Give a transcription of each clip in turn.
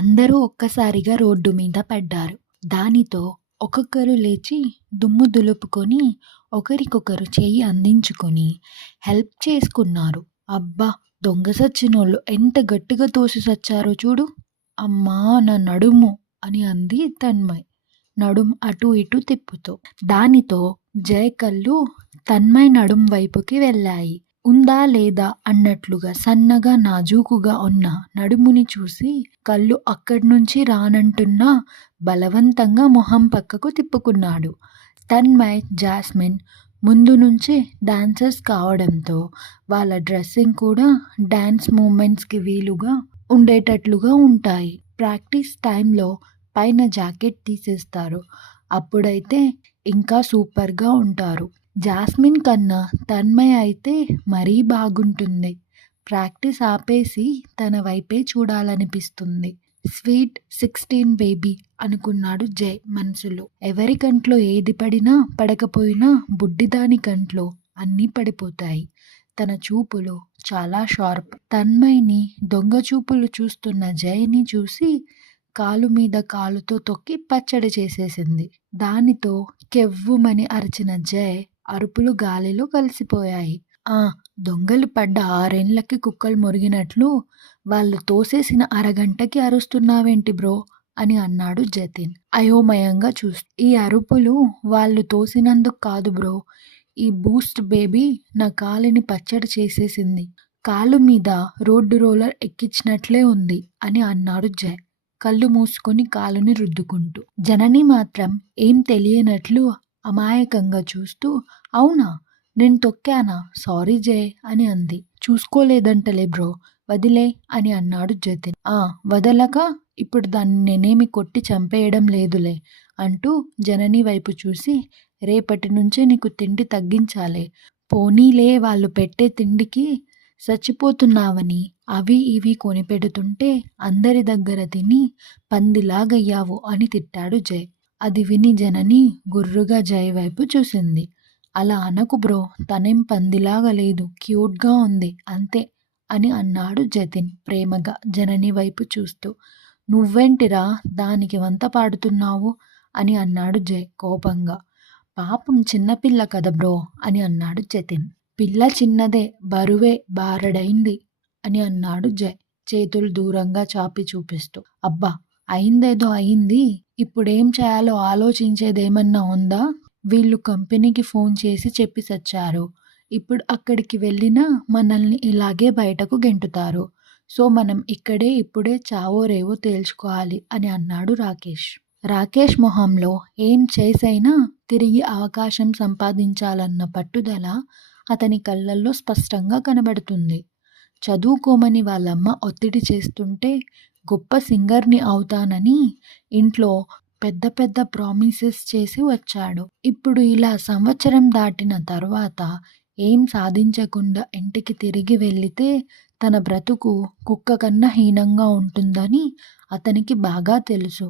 అందరూ ఒక్కసారిగా రోడ్డు మీద పడ్డారు. దానితో ఒక్కొక్కరు లేచి దుమ్ము దులుపుకొని ఒకరికొకరు చెయ్యి అందించుకొని హెల్ప్ చేసుకున్నారు. అబ్బా! దొంగ సచ్చినోళ్ళు ఎంత గట్టిగా తోసి సచ్చారో చూడు. అమ్మా! నా నడుము అని అంది తన్మయ్ నడుం అటూ ఇటూ తిప్పుతూ. దానితో జయ్ కళ్ళు తన్మయ్ నడుం వైపుకి వెళ్ళాయి. ఉందా లేదా అన్నట్లుగా సన్నగా నాజూకుగా ఉన్న నడుముని చూసి కళ్ళు అక్కడ్నుంచి రానంటున్నా బలవంతంగా మొహం పక్కకు తిప్పుకున్నాడు. తన్మయ్, జాస్మిన్ ముందు నుంచే డాన్సర్స్ కావడంతో వాళ్ళ డ్రెస్సింగ్ కూడా డాన్స్ మూమెంట్స్కి వీలుగా ఉండేటట్లుగా ఉంటాయి. ప్రాక్టీస్ టైంలో పైన జాకెట్ తీసేస్తారు. అప్పుడైతే ఇంకా సూపర్గా ఉంటారు. జాస్మిన్ కన్నా తన్మయ్ అయితే మరీ బాగుంటుంది. ప్రాక్టీస్ ఆపేసి తన వైపే చూడాలనిపిస్తుంది. స్వీట్ 16 బేబీ అనుకున్నాడు జయ్ మనసులో. ఎవరి కంట్లో ఏది పడినా పడకపోయినా బుడ్డిదాని కంట్లో అన్నీ పడిపోతాయి. తన చూపులు చాలా షార్ప్. తన్మయ్ని దొంగ చూపులు చూస్తున్న జయ్ని చూసి కాలు మీద కాలుతో తొక్కి పచ్చడి చేసేసింది. దానితో కెవ్వుమని అరిచిన జయ్ అరుపులు గాలిలో కలిసిపోయాయి. దొంగలు పడ్డ 6 ఏళ్లకి కుక్కలు మొరిగినట్లు వాళ్ళు తోసేసిన అరగంటకి అరుస్తున్నావేంటి బ్రో అని అన్నాడు జతిన్ అయోమయంగా చూస్తూ. ఈ అరుపులు వాళ్ళు తోసినందుకు కాదు బ్రో. ఈ బూస్ట్ బేబీ నా కాలిని పచ్చడి చేసేసింది. కాలు మీద రోడ్డు రోలర్ ఎక్కించినట్లే ఉంది అని అన్నాడు జయ్ కళ్ళు మూసుకొని కాలుని రుద్దుకుంటూ. జనని మాత్రం ఏం తెలియనట్లు అమాయకంగా చూస్తూ అవునా, నేను తొక్కానా, సారీ జయ్ అని అంది. చూసుకోలేదంటలే బ్రో, వదిలే అని అన్నాడు జతిన్. వదలక ఇప్పుడు దాన్ని నేనేమి కొట్టి చంపేయడం లేదులే అంటూ జనని వైపు చూసి రేపటి నుంచే నీకు తిండి తగ్గించాలే. పోనీలే, వాళ్ళు పెట్టే తిండికి చచ్చిపోతున్నావని అవి ఇవి కొనిపెడుతుంటే అందరి దగ్గర తిని పందిలాగయ్యావు అని తిట్టాడు జయ్. అది విని జనని గుర్రుగా జయ్ వైపు చూసింది. అలా అనకు బ్రో, తనేం పందిలాగా లేదు, క్యూట్గా ఉంది అంతే అని అన్నాడు జతిన్ ప్రేమగా జనని వైపు చూస్తూ. నువ్వేంటిరా దానికి వంత పాడుతున్నావు అని అన్నాడు జయ్ కోపంగా. పాపం చిన్నపిల్ల కదా బ్రో అని అన్నాడు జతిన్. పిల్ల చిన్నదే, బరువే బారడైంది అని అన్నాడు జయ్ చేతులు దూరంగా చాపి చూపిస్తూ. అబ్బా, అయిందేదో అయింది, ఇప్పుడేం చేయాలో ఆలోచించేదేమన్నా ఉందా? వీళ్ళు కంపెనీకి ఫోన్ చేసి చెప్పి సచ్చారు. ఇప్పుడు అక్కడికి వెళ్ళినా మనల్ని ఇలాగే బయటకు గెంటుతారు. సో మనం ఇక్కడే ఇప్పుడే చావో రేవో తేల్చుకోవాలి అని అన్నాడు రాకేష్. రాకేష్ మొహంలో ఏం చేసైనా తిరిగి అవకాశం సంపాదించాలన్న పట్టుదల అతని కళ్ళల్లో స్పష్టంగా కనబడుతుంది. చదువుకోమని వాళ్ళమ్మ ఒత్తిడి చేస్తుంటే గొప్ప సింగర్ని అవుతానని ఇంట్లో పెద్ద పెద్ద ప్రామిసెస్ చేసి వచ్చాడు. ఇప్పుడు ఇలా సంవత్సరం దాటిన తర్వాత ఏం సాధించకుండా ఇంటికి తిరిగి వెళితే తన బ్రతుకు కుక్క కన్నా హీనంగా ఉంటుందని అతనికి బాగా తెలుసు.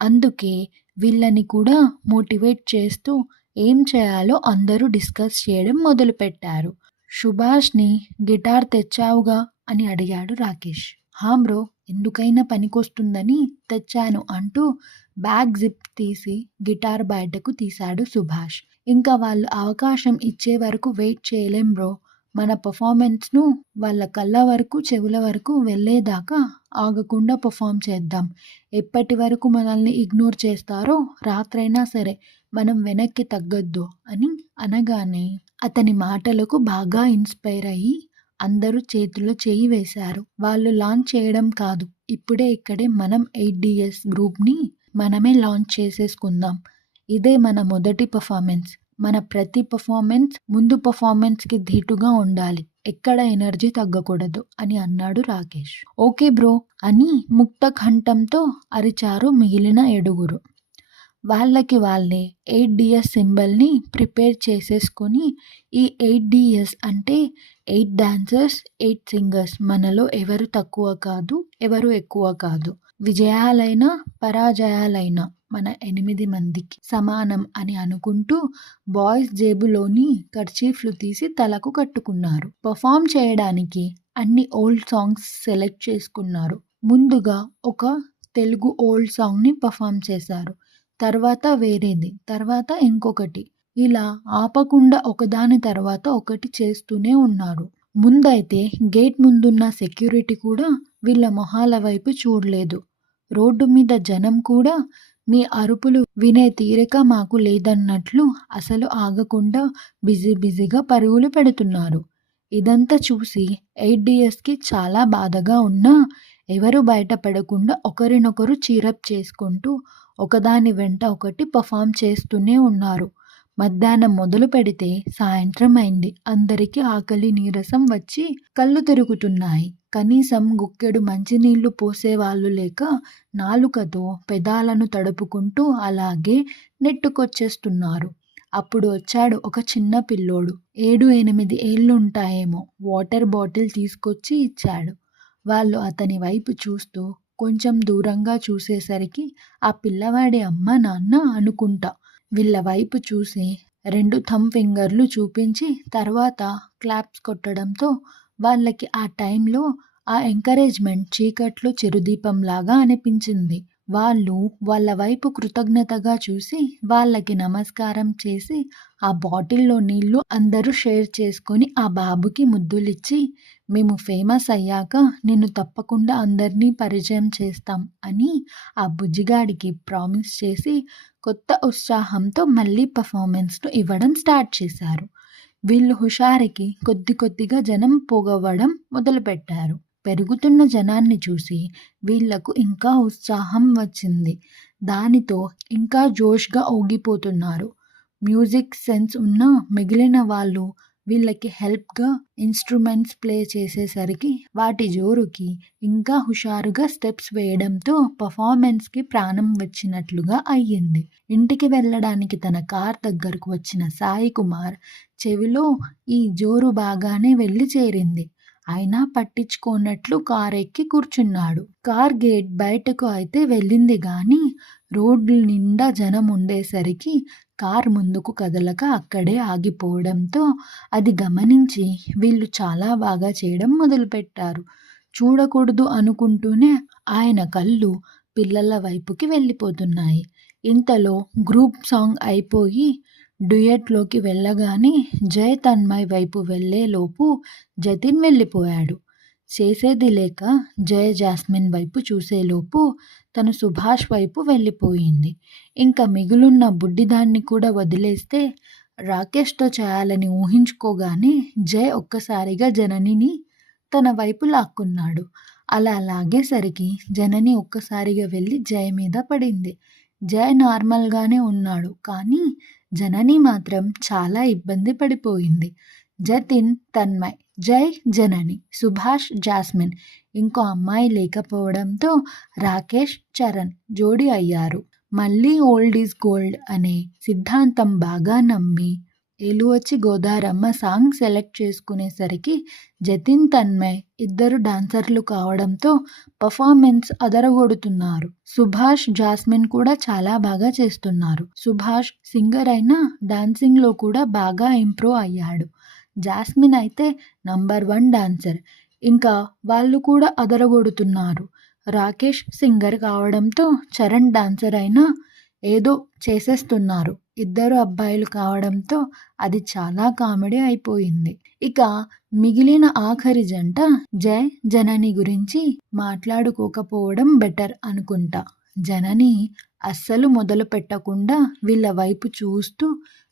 అందుకే వీళ్ళని కూడా మోటివేట్ చేస్తూ ఏం చేయాలో అందరూ డిస్కస్ చేయడం మొదలుపెట్టారు. సుభాష్ని గిటార్ తెచ్చావుగా అని అడిగాడు రాకేష్. బ్రో, ఎందుకైనా పనికొస్తుందని తెచ్చాను అంటూ బ్యాగ్ జిప్ తీసి గిటార్ బయటకు తీశాడు సుభాష్. ఇంకా వాళ్ళు అవకాశం ఇచ్చే వరకు వెయిట్ చేయలేం బ్రో. మన పర్ఫార్మెన్స్ను వాళ్ళ కళ్ళ వరకు చెవుల వరకు వెళ్ళేదాకా ఆగకుండా పర్ఫామ్ చేద్దాం. ఎప్పటి వరకు మనల్ని ఇగ్నోర్ చేస్తారో రాత్రైనా సరే మనం వెనక్కి తగ్గొద్దు అని అనగానే అతని మాటలకు బాగా ఇన్స్పైర్ అయ్యి అందరూ చేతిలో చేయి వేశారు. వాళ్ళు లాంచ్ చేయడం కాదు, ఇప్పుడే ఇక్కడే మనం 8DS గ్రూప్ని మనమే లాంచ్ చేసేసుకుందాం. ఇదే మన మొదటి పర్ఫార్మెన్స్. మన ప్రతి పర్ఫార్మెన్స్ ముందు పర్ఫార్మెన్స్కి ధీటుగా ఉండాలి, ఎక్కడ ఎనర్జీ తగ్గకూడదు అని అన్నాడు రాకేష్. ఓకే బ్రో అని ముక్త కంఠంతో అరిచారు మిగిలిన 7. వాళ్ళకి వాళ్ళే 8DS సింబల్ని ప్రిపేర్ చేసేసుకొని ఈ 8DS అంటే 8 డాన్సర్స్ 8 సింగర్స్, మనలో ఎవరు తక్కువ కాదు ఎవరు ఎక్కువ కాదు, విజయాలైనా పరాజయాలైనా మన 8 మందికి సమానం అని అనుకుంటూ బాయ్స్ జేబులోని కర్చీఫ్లు తీసి తలకు కట్టుకున్నారు. పర్ఫామ్ చేయడానికి అన్ని ఓల్డ్ సాంగ్స్ సెలెక్ట్ చేసుకున్నారు. ముందుగా ఒక తెలుగు ఓల్డ్ సాంగ్‌ని పెర్ఫార్మ్ చేశారు. తర్వాత వేరేది, తర్వాత ఇంకొకటి. ఇలా ఆపకుండా ఒకదాని తర్వాత ఒకటి చేస్తూనే ఉన్నారు. ముందైతే గేట్ ముందున్న సెక్యూరిటీ కూడా వీళ్ళ మొహాల వైపు చూడలేదు. రోడ్డు మీద జనం కూడా మీ అరుపులు వినే తీరిక మాకు లేదన్నట్లు అసలు ఆగకుండా బిజీగా పరుగులు పెడుతున్నారు. ఇదంతా చూసి 8 డీఎస్‌కి చాలా బాధగా ఉన్నా ఎవరు బయటపడకుండా ఒకరినొకరు చీరప్ చేసుకుంటూ ఒకదాని వెంట ఒకటి పెర్ఫార్మ్ చేస్తూనే ఉన్నారు. మధ్యాహ్నం మొదలు పెడితే సాయంత్రం అయింది. అందరికీ ఆకలి, నీరసం వచ్చి కళ్ళు తిరుగుతున్నాయి. కనీసం గుక్కెడు మంచినీళ్లు పోసేవాళ్ళు లేక నాలుకతో పెదాలను తడుపుకుంటూ అలాగే నెట్టుకొచ్చేస్తున్నారు. అప్పుడు వచ్చాడు ఒక చిన్న పిల్లోడు. 7, 8 ఏళ్లుంటాయేమో. వాటర్ బాటిల్ తీసుకొచ్చి ఇచ్చాడు. వాళ్ళు అతని వైపు చూస్తూ కొంచెం దూరంగా చూసేసరికి ఆ పిల్లవాడి అమ్మ, నాన్న అనుకుంటా వీళ్ళ వైపు చూసి 2 థంబ్ ఫింగర్లు చూపించి తర్వాత క్లాప్స్ కొట్టడంతో వాళ్ళకి ఆ టైంలో ఆ ఎంకరేజ్‌మెంట్ చీకట్లో చిరుదీపంలాగా అనిపించింది. వాళ్ళు వాళ్ళ వైపు కృతజ్ఞతగా చూసి వాళ్ళకి నమస్కారం చేసి ఆ బాటిల్‌లో నీళ్లు అందరూ షేర్ చేసుకొని ఆ బాబుకి ముద్దులిచ్చి మేము ఫేమస్ అయ్యాక నిన్ను తప్పకుండా అందరినీ పరిచయం చేస్తాం అని ఆ బుజ్జిగాడికి ప్రామిస్ చేసి కొత్త ఉత్సాహంతో మళ్ళీ పెర్ఫార్మెన్స్‌ను ఇవ్వడం స్టార్ట్ చేశారు. వీళ్ళు హుషారుకి కొద్దిగా జనం పోగవ్వడం మొదలుపెట్టారు. పెరుగుతున్న జనాన్ని చూసి వీళ్ళకు ఇంకా ఉత్సాహం వచ్చింది. దానితో ఇంకా జోష్‌గా ఊగిపోతున్నారు. మ్యూజిక్ సెన్స్ ఉన్న మిగిలిన వాళ్ళు వీళ్ళకి హెల్ప్‌గా ఇన్‌స్ట్రుమెంట్స్ ప్లే చేసేసరికి వాటి జోరుకి ఇంకా హుషారుగా స్టెప్స్ వేయడంతో పెర్ఫార్మెన్స్‌కి ప్రాణం వచ్చినట్లుగా అయ్యింది. ఇంటికి వెళ్ళడానికి తన కార్ దగ్గరకు వచ్చిన సాయి కుమార్ చెవిలో ఈ జోరు బాగానే వెళ్ళి చేరింది. అయినా పట్టించుకోనట్లు కార్ ఎక్కి కూర్చున్నాడు. కార్ గేట్ బయటకు అయితే వెళ్ళింది గానీ రోడ్డు నిండా జనం ఉండేసరికి కార్ ముందుకు కదలక అక్కడే ఆగిపోవడంతో అది గమనించి వీళ్ళు చాలా బాగా చేయడం మొదలుపెట్టారు. చూడకూడదు అనుకుంటూనే ఆయన కళ్ళు పిల్లల వైపుకి వెళ్ళిపోతున్నాయి. ఇంతలో గ్రూప్ సాంగ్ అయిపోయి డ్యూయెట్లోకి వెళ్ళగానే జై తన్మయ్ వైపు వెళ్ళేలోపు జతిన్ వెళ్ళిపోయాడు. చేసేది లేక జయ జాస్మిన్ వైపు చూసేలోపు తను సుభాష్ వైపు వెళ్ళిపోయింది. ఇంకా మిగులున్న బుడ్డిదాన్ని కూడా వదిలేస్తే రాకేష్తో చేయాలని ఊహించుకోగానే జయ ఒక్కసారిగా జననిని తన వైపు లాక్కున్నాడు. అలా లాగేసరికి జనని ఒక్కసారిగా వెళ్ళి జయ మీద పడింది. జయ నార్మల్గానే ఉన్నాడు, కానీ జనని మాత్రం చాలా ఇబ్బంది పడిపోయింది. జతిన్, తన్మయ్, జై, జనని, సుభాష్, జాస్మిన్, ఇంకో అమ్మాయి లేకపోవడంతో రాకేష్, చరణ్ జోడీ అయ్యారు. మళ్ళీ ఓల్డ్ ఈజ్ గోల్డ్ అనే సిద్ధాంతం బాగా నమ్మి ఏలువచ్చి గోదారమ్మ సాంగ్ సెలెక్ట్ చేసుకునేసరికి జతిన్, తన్మయ్ ఇద్దరు డాన్సర్లు కావడంతో పర్ఫార్మెన్స్ అదరగొడుతున్నారు. సుభాష్, జాస్మిన్ కూడా చాలా బాగా చేస్తున్నారు. సుభాష్ సింగర్ అయినా డాన్సింగ్లో కూడా బాగా ఇంప్రూవ్ అయ్యాడు. జాస్మిన్ అయితే నంబర్ 1 డాన్సర్. ఇంకా వాళ్ళు కూడా అదరగొడుతున్నారు. రాకేష్ సింగర్ కావడంతో చరణ్ డాన్సర్ అయినా ఏదో చేసేస్తున్నారు. ఇద్దరు అబ్బాయిలు కావడంతో అది చాలా కామెడీ అయిపోయింది. ఇక మిగిలిన ఆఖరి జంట జై, జనని గురించి మాట్లాడుకోకపోవడం బెటర్ అనుకుంటా. జనని అస్సలు మొదలు పెట్టకుండా వీళ్ళ వైపు చూస్తూ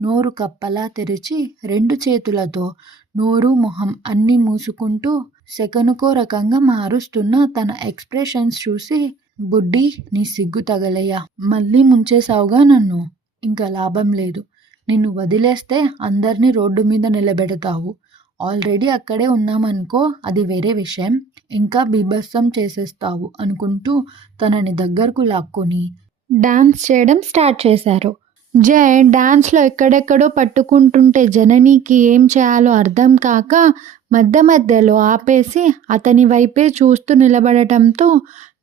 నోరు కప్పలా తెరిచి 2 చేతులతో నోరు, మొహం అన్నీ మూసుకుంటూ సెకనుకో రకంగా మారుస్తున్న తన ఎక్స్ప్రెషన్స్ చూసి బుడ్డీ నీ సిగ్గు తగలయ్యా, మళ్ళీ ముంచేసావుగా నన్ను. ఇంకా లాభం లేదు. నిన్ను వదిలేస్తే అందరినీ రోడ్డు మీద నిలబెడతావు. ఆల్రెడీ అక్కడే ఉన్నామనుకో, అది వేరే విషయం. ఇంకా బీభత్సం చేసేస్తావు అనుకుంటూ తనని దగ్గరకు లాక్కొని డాన్స్ చేయడం స్టార్ట్ చేశారు. జై డాన్స్లో ఎక్కడెక్కడో పట్టుకుంటుంటే జననికి ఏం చేయాలో అర్థం కాక మధ్యలో ఆపేసి అతని వైపే చూస్తూ నిలబడటంతో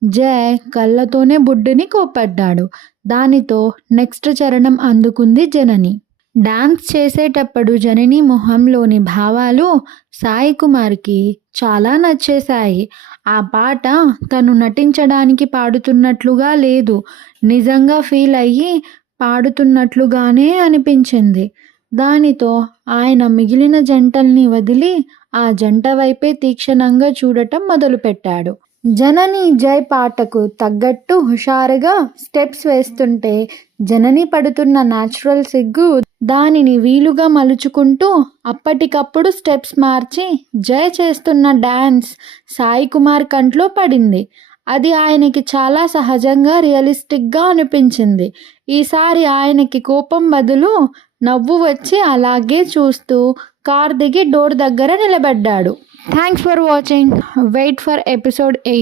జై కళ్ళతోనే బుడ్డిని కోప్పడ్డాడు. దానితో నెక్స్ట్ చరణం అందుకుంది జనని. డాన్స్ చేసేటప్పుడు జనని మొహంలోని భావాలు సాయి కుమార్కి చాలా నచ్చేశాయి. ఆ పాట తను నటించడానికి పాడుతున్నట్లుగా లేదు, నిజంగా ఫీల్ అయ్యి పాడుతున్నట్లుగానే అనిపించింది. దానితో ఆయన మిగిలిన జంటల్ని వదిలి ఆ జంట వైపే తీక్షణంగా చూడటం మొదలుపెట్టాడు. జనని జై పాటకు తగ్గట్టు హుషారుగా స్టెప్స్ వేస్తుంటే జనని పడుతున్న న్యాచురల్ సిగ్గు దానిని వీలుగా మలుచుకుంటూ అప్పటికప్పుడు స్టెప్స్ మార్చి జై చేస్తున్న డాన్స్ సాయి కుమార్ కంట్లో పడింది. అది ఆయనకి చాలా సహజంగా రియలిస్టిక్గా అనిపించింది. ఈసారి ఆయనకి కోపం బదులు నవ్వు వచ్చి అలాగే చూస్తూ కార్ దిగి డోర్ దగ్గర నిలబడ్డాడు. Thanks for watching. Wait for episode 8.